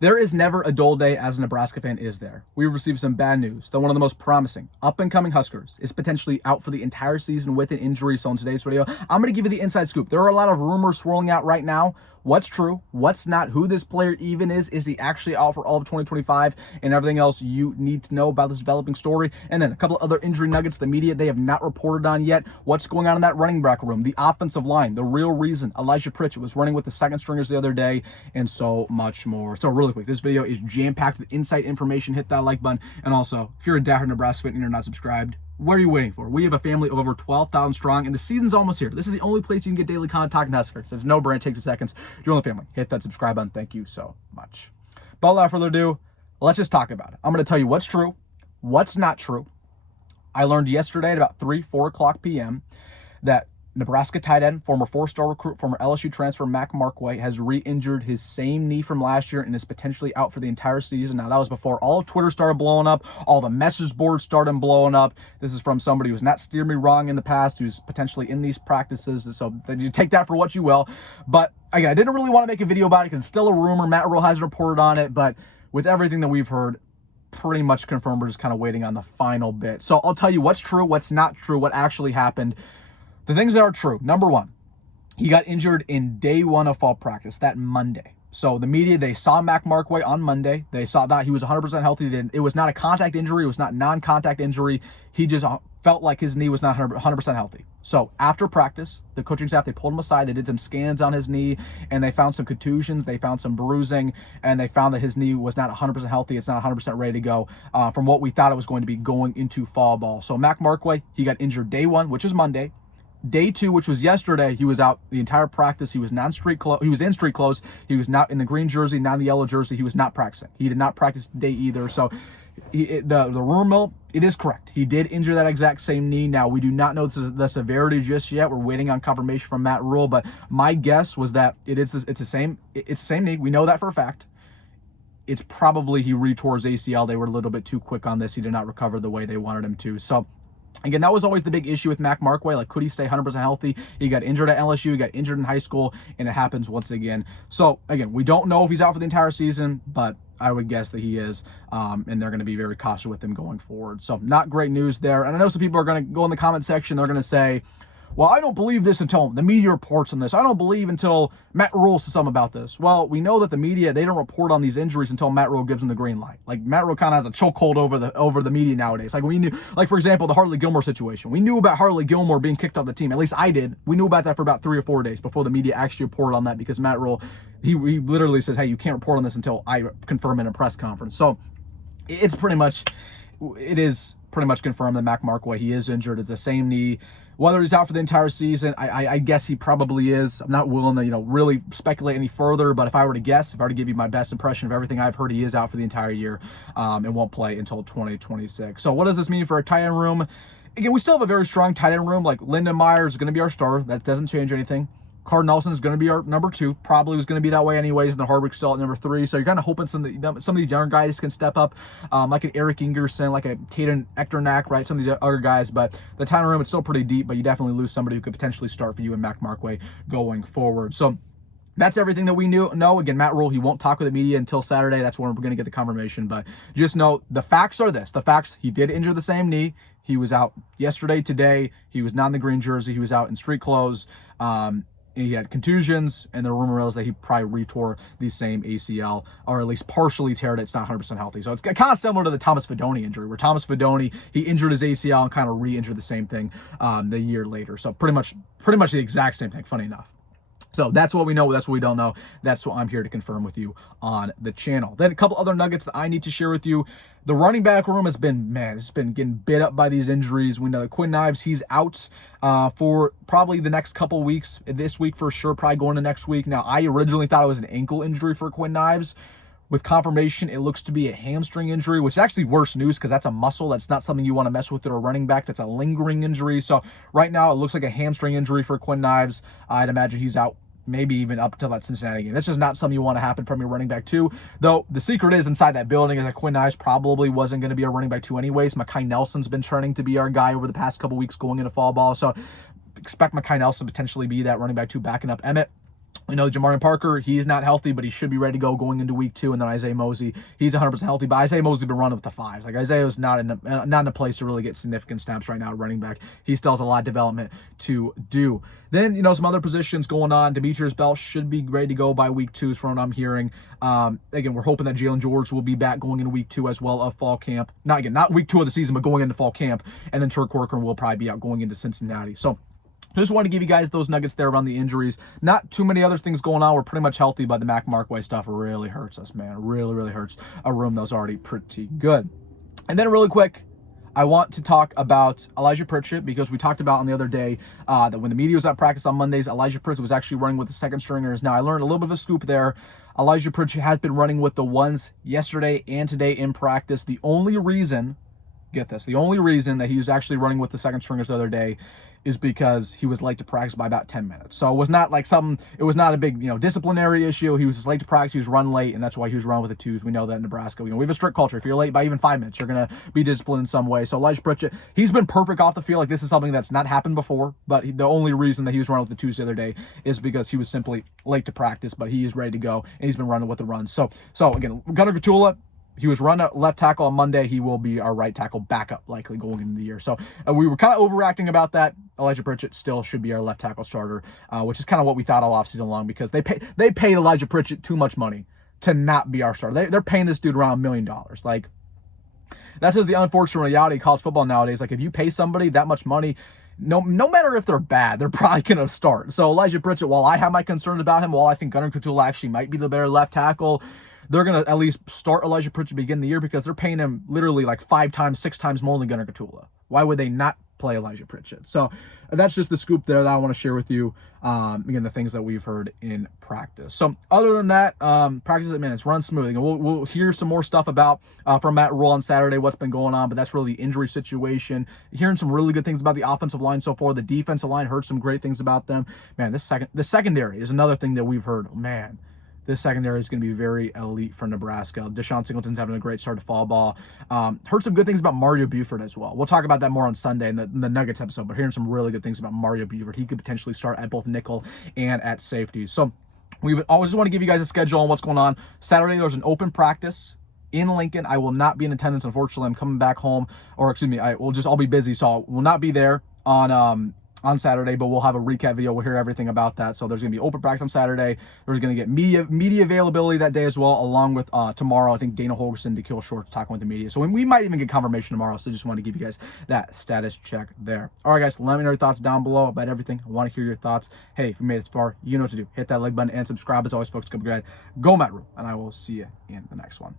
There is never a dull day as a Nebraska fan, is there? We've received some bad news that one of the most promising up-and-coming Huskers is potentially out for the entire season with an injury. So in today's video, I'm going to give you the inside scoop. There are a lot of rumors swirling out right now. What's true, what's not, who this player even is he actually out for all of 2025, and everything else you need to know about this developing story. And then a couple of other injury nuggets the media, they have not reported on yet. What's going on in that running back room, the offensive line, the real reason Elijah Prichett was running with the second stringers the other day, and so much more. So really quick, this video is jam-packed with insight information. Hit that like button. And also, if you're a diehard Nebraska fan and you're not subscribed, what are you waiting for? We have a family of over 12,000 strong, and the season's almost here. This is the only place you can get daily content talking Husker. So it's no brand, take 2 seconds. Join the family. Hit that subscribe button. Thank you so much. But without further ado, let's just talk about it. I'm going to tell you what's true, what's not true. I learned yesterday at about 4 o'clock p.m. that Nebraska tight end, former 4-star recruit, former LSU transfer Markway has re-injured his same knee from last year and is potentially out for the entire season. Now, that was before all of Twitter started blowing up, all the message boards started blowing up. This is from somebody who's not steered me wrong in the past, who's potentially in these practices, so you take that for what you will. But again, I didn't really want to make a video about it because it's still a rumor. Matt Rhule hasn't reported on it, but with everything that we've heard, pretty much confirmed. We're just kind of waiting on the final bit. So I'll tell you what's true, what's not true, what actually happened. The things that are true. Number one, he got injured in day 1 of fall practice, that Monday. So the media, they saw Markway on Monday. They saw that he was 100% healthy. It was not a contact injury. It was not non-contact injury. He just felt like his knee was not 100% healthy. So after practice, the coaching staff, they pulled him aside. They did some scans on his knee, and they found some contusions. They found some bruising, and they found that his knee was not 100% healthy. It's not 100% ready to go from what we thought it was going to be going into fall ball. So Markway, he got injured day 1, which is Monday. Day 2, which was yesterday, he was out the entire practice. He was non-street clothes. He was in street clothes. He was not in the green jersey, not in the yellow jersey. He was not practicing. He did not practice today either. So the rumor mill, it is correct. He did injure that exact same knee. Now, we do not know the severity just yet. We're waiting on confirmation from Matt Rhule, but my guess was that it's the same knee. We know that for a fact. It's probably he retore his ACL. They were a little bit too quick on this. He did not recover the way they wanted him to. So again, that was always the big issue with Markway. Like, could he stay 100% healthy? He got injured at LSU, he got injured in high school, and it happens once again. So, again, we don't know if he's out for the entire season, but I would guess that he is, and they're going to be very cautious with him going forward. So, not great news there. And I know some people are going to go in the comment section, they're going to say, well, I don't believe this until the media reports on this. I don't believe until Matt Rhule says something about this. Well, we know that the media, they don't report on these injuries until Matt Rhule gives them the green light. Like, Matt Rhule kind of has a chokehold over the media nowadays. Like, we knew, like, for example, the Harley Gilmore situation. We knew about Harley Gilmore being kicked off the team. At least I did. We knew about that for about 3 or 4 days before the media actually reported on that, because Matt Rhule, he literally says, hey, you can't report on this until I confirm in a press conference. So it is pretty much confirmed that Markway, he is injured. It's the same knee. Whether he's out for the entire season, I guess he probably is. I'm not willing to, really speculate any further, but if I were to guess, if I were to give you my best impression of everything I've heard, he is out for the entire year and won't play until 2026. So what does this mean for our tight end room? Again, we still have a very strong tight end room. Like, Lindenmeyer is going to be our starter. That doesn't change anything. Card Nelson is going to be our number 2. Probably was going to be that way anyways, and the Haarberg still at number 3. So you're kind of hoping some of these younger guys can step up, like an Eric Ingerson, like a Caden Echternack, right? Some of these other guys. But the tight end room, it's still pretty deep, but you definitely lose somebody who could potentially start for you in Markway going forward. So that's everything that we know. Again, Matt Rhule, he won't talk with the media until Saturday. That's when we're going to get the confirmation. But just know the facts are this. The facts, he did injure the same knee. He was out yesterday, today. He was not in the green jersey. He was out in street clothes. He had contusions, and the rumor is that he probably retore the same ACL, or at least partially teared it. It's not 100% healthy. So it's kind of similar to the Thomas Fidone injury, where Thomas Fidone, he injured his ACL and kind of re-injured the same thing the year later. So pretty much the exact same thing, funny enough. So that's what we know. That's what we don't know. That's what I'm here to confirm with you on the channel. Then a couple other nuggets that I need to share with you. The running back room has been, it's been getting bit up by these injuries. We know that Quinn Ives, he's out for probably the next couple weeks. This week for sure, probably going to next week. Now, I originally thought it was an ankle injury for Quinn Ives. With confirmation, it looks to be a hamstring injury, which is actually worse news because that's a muscle. That's not something you want to mess with at a running back. That's a lingering injury. So right now, it looks like a hamstring injury for Quinn Ives. I'd imagine he's out maybe even up until that Cincinnati game. That's just not something you want to happen from your running back 2. Though the secret is inside that building is that Quinn Ives probably wasn't going to be a running back 2 anyways. Mekhi Nelson's been turning to be our guy over the past couple weeks going into fall ball. So expect Mekhi Nelson to potentially be that running back 2 backing up Emmett. We know Jamarion Parker, he's not healthy, but he should be ready to go going into week 2. And then Isaiah Mozee, he's 100% healthy, but Isaiah Mozee's been running with the 5s. Like, Isaiah's not in a place to really get significant snaps right now at running back. He still has a lot of development to do. Then, you know, some other positions going on. Demitrius Bell should be ready to go by week 2 is from what I'm hearing. Again, we're hoping that Jalyn George will be back going into week 2 as well of fall camp. Not week 2 of the season, but going into fall camp. And then Turk Corcoran will probably be out going into Cincinnati. So, just want to give you guys those nuggets there around the injuries. Not too many other things going on. We're pretty much healthy, but the Markway stuff really hurts us, man. It really, really hurts a room that was already pretty good. And then really quick, I want to talk about Elijah Prichett, because we talked about on the other day that when the media was at practice on Mondays, Elijah Prichett was actually running with the second stringers. Now, I learned a little bit of a scoop there. Elijah Prichett has been running with the ones yesterday and today in practice. The only reason, get this, the only reason that he was actually running with the second stringers the other day is because he was late to practice by about 10 minutes. So it was not like it was not a big, disciplinary issue. He was just late to practice. He was running late, and that's why he was running with the 2s. We know that in Nebraska. We have a strict culture. If you're late by even 5 minutes, you're going to be disciplined in some way. So Elijah Prichett, he's been perfect off the field. Like, this is something that's not happened before, but the only reason that he was running with the 2s the other day is because he was simply late to practice, but he is ready to go, and he's been running with the runs. So again, Gunnar Gatula, he was run at left tackle on Monday. He will be our right tackle backup, likely going into the year. So we were kind of overreacting about that. Elijah Prichett still should be our left tackle starter, which is kind of what we thought all offseason long, because they paid Elijah Prichett too much money to not be our starter. They're paying this dude around $1 million. Like, that's just the unfortunate reality of college football nowadays. Like, if you pay somebody that much money, no matter if they're bad, they're probably going to start. So Elijah Prichett, while I have my concerns about him, while I think Gunnar Gatula actually might be the better left tackle, they're going to at least start Elijah Prichett to begin the year, because they're paying him literally like 5 times, 6 times more than Gunnar Gatula. Why would they not play Elijah Prichett? So that's just the scoop there that I want to share with you. Again, the things that we've heard in practice. So other than that, practice at minutes, run smooth. And we'll hear some more stuff about from Matt Rule on Saturday, what's been going on, but that's really the injury situation. Hearing some really good things about the offensive line so far. The defensive line, heard some great things about them. Man, the secondary is another thing that we've heard. Man, this secondary is going to be very elite for Nebraska. Deshaun Singleton's having a great start to fall ball. Heard some good things about Mario Buford as well. We'll talk about that more on Sunday in the Nuggets episode, but hearing some really good things about Mario Buford. He could potentially start at both nickel and at safety. So we always want to give you guys a schedule on what's going on. Saturday, there's an open practice in Lincoln. I will not be in attendance, unfortunately. I'm coming back home, or excuse me, I'll be busy, so I will not be there on Saturday, but we'll have a recap video. We'll hear everything about that. So there's going to be open practice on Saturday. There's going to get media availability that day as well, along with tomorrow, I think Dana Holgerson, DeKill Short talking with the media. So we might even get confirmation tomorrow. So just want to give you guys that status check there. All right, guys, let me know your thoughts down below about everything. I want to hear your thoughts. Hey, if you made it this far, you know what to do. Hit that like button and subscribe. As always, folks, go Matt Rule, and I will see you in the next one.